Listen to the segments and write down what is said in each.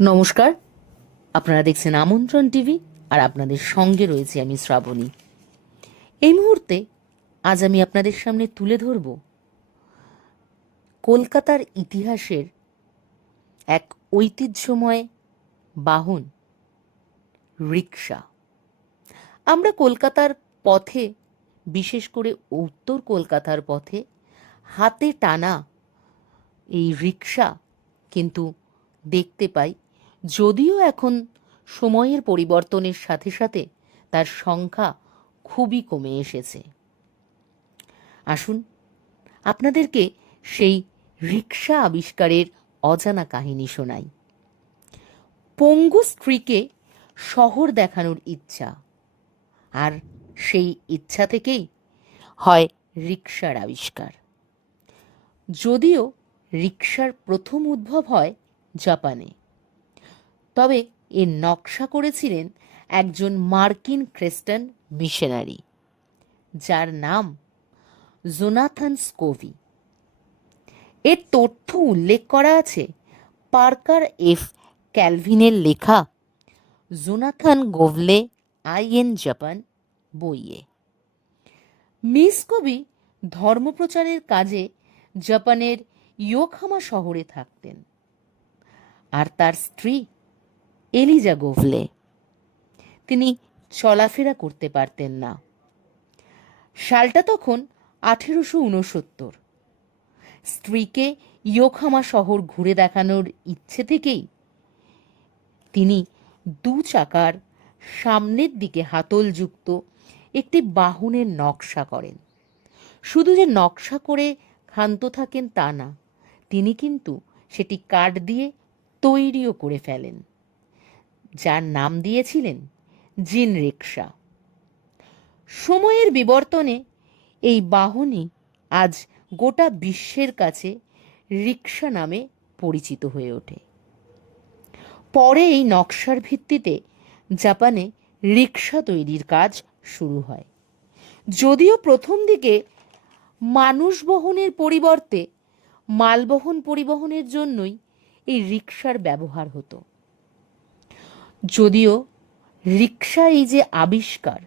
নমস্কার। আপনারা দেখছেন আমন্ত্রণ টিভি, আর আপনাদের সঙ্গে রয়েছে আমি শ্রাবণী। এই মুহূর্তে আজ আমি আপনাদের সামনে তুলে ধরব কলকাতার ইতিহাসের এক ঐতিহ্যময় বাহন রিক্সা আমরা কলকাতার পথে, বিশেষ করে উত্তর কলকাতার পথে, হাতে টানা এই রিক্সা কিন্তু দেখতে পাই যদিও এখন সময়ের পরিবর্তনের সাথে সাথে তার সংখ্যা খুবই কমে এসেছে। আসুন, আপনাদেরকে সেই রিক্সা আবিষ্কারের অজানা কাহিনী শোনাই। পঙ্গু স্ত্রীকে শহর দেখানোর ইচ্ছা, আর সেই ইচ্ছা থেকেই হয় রিক্সার আবিষ্কার। যদিও রিক্সার প্রথম উদ্ভব হয় জাপানে। তবে এর নকশা করেছিলেন একজন মার্কিন খ্রিস্টান মিশনারি, যার নাম জোনাথন স্কোভি। এর তথ্য উল্লেখ করা আছে পার্কার এফ ক্যালভিনের লেখা Jonathan Goble I N Japan বইয়ে। মিস কবি ধর্মপ্রচারের কাজে জাপানের ইয়োখামা শহরে থাকতেন। আর তার স্ত্রী এলিজা গোভলে তিনি চলাফেরা করতে পারতেন না। সালটা তখন আঠেরোশো উনসত্তর স্ত্রীকে ইয়োখামা শহর ঘুরে দেখানোর ইচ্ছে থেকেই তিনি দু চাকার সামনের দিকে হাতলযুক্ত একটি বাহনের নকশা করেন। শুধু যে নকশা করে ক্ষান্ত থাকেন তা না, তিনি কিন্তু সেটি কাঠ দিয়ে তৈরিও করে ফেলেন। যার নাম দিয়েছিলেন জিন রিক্সা সময়ের বিবর্তনে এই বাহনই আজ গোটা বিশ্বের কাছে রিক্সা নামে পরিচিত হয়ে ওঠে। পরে এই নকশার ভিত্তিতে জাপানে রিক্সা তৈরির কাজ শুরু হয়। যদিও প্রথম দিকে মানুষ বহনের পরিবর্তে মালবহন পরিবহনের জন্যই এই রিক্সার ব্যবহার হতো। যদিও রিক্সা এই যে আবিষ্কার,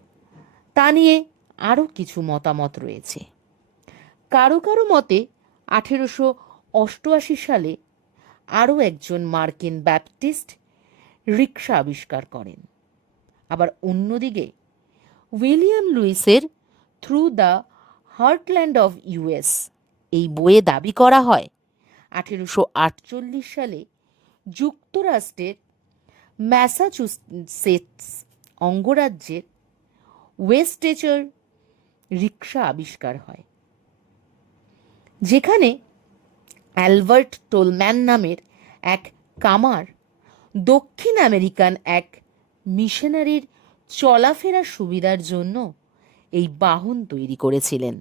তা নিয়ে আরও কিছু মতামত রয়েছে। কারও কারও মতে আঠেরোশো অষ্টআশি সালে আরও একজন মার্কিন ব্যাপটিস্ট রিক্সা আবিষ্কার করেন। আবার অন্যদিকে William লুইসের through the heartland of US এই বইয়ে দাবি করা হয়, আঠেরোশো আটচল্লিশ সালে যুক্তরাষ্ট্রের ম্যাসাচুসেটস অঙ্গরাজ্যের ওয়েস্টেচার রিক্সা আবিষ্কার হয়, যেখানে অ্যালবার্ট টোলম্যান নামের এক কামার দক্ষিণ আমেরিকান এক মিশনারির চলাফেরা সুবিধার জন্য এই বাহন তৈরি করেছিলেন।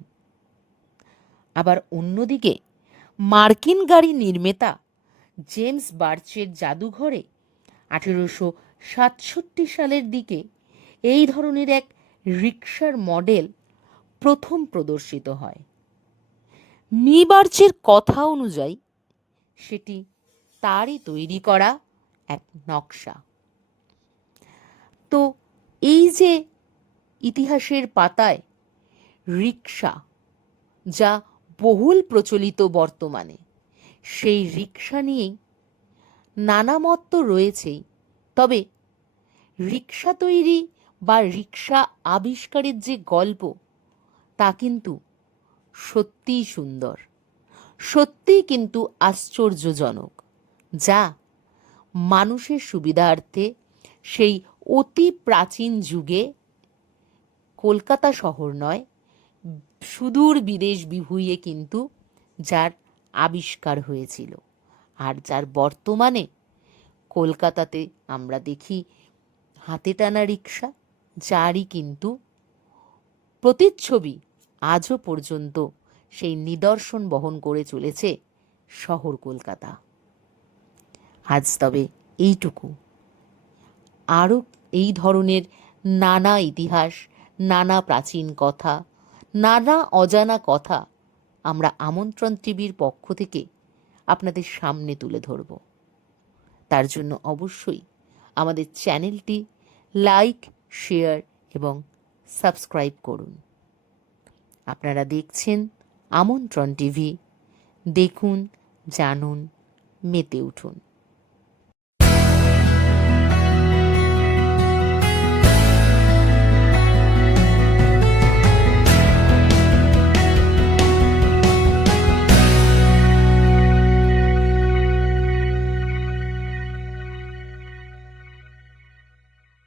আবার অন্যদিকে মার্কিন গাড়ি নির্মাতা জেমস বার্চের জাদুঘরে আঠেরোশো সাতষট্টি সালের দিকে এই ধরনের এক রিক্সার মডেল প্রথম প্রদর্শিত হয়। মি বার্চের কথা অনুযায়ী সেটি তারই তৈরি করা এক নকশা। তো এই যে ইতিহাসের পাতায় রিক্সা যা বহুল প্রচলিত বর্তমানে, সেই রিক্সা নিয়েই নানা মত তো রয়েছেই। তবে রিক্সা তৈরি বা রিক্সা আবিষ্কারের যে গল্প, তা কিন্তু সত্যিই সুন্দর। সত্যিই কিন্তু আশ্চর্যজনক, যা মানুষের সুবিধার্থে সেই অতি প্রাচীন যুগে কলকাতা শহর নয়, সুদূর বিদেশ বিভুঁইয়ে কিন্তু যার আবিষ্কার হয়েছিল। আর যার বর্তমানে কলকাতাতে আমরা দেখি হাতে টানা রিক্সা যারই কিন্তু প্রতিচ্ছবি আজও পর্যন্ত সেই নিদর্শন বহন করে চলেছে শহর কলকাতা। আজ তবে এইটুকু। আরও এই ধরনের নানা ইতিহাস, নানা প্রাচীন কথা, নানা অজানা কথা আমরা আমন্ত্রণ টিভির পক্ষ থেকে আপনাদের সামনে তুলে ধরব। তার জন্য অবশ্যই আমাদের চ্যানেলটি লাইক, শেয়ার এবং সাবস্ক্রাইব করুন। আপনারা দেখছেন আমন্ত্রণ টিভি। দেখুন, জানুন, মেতে উঠুন।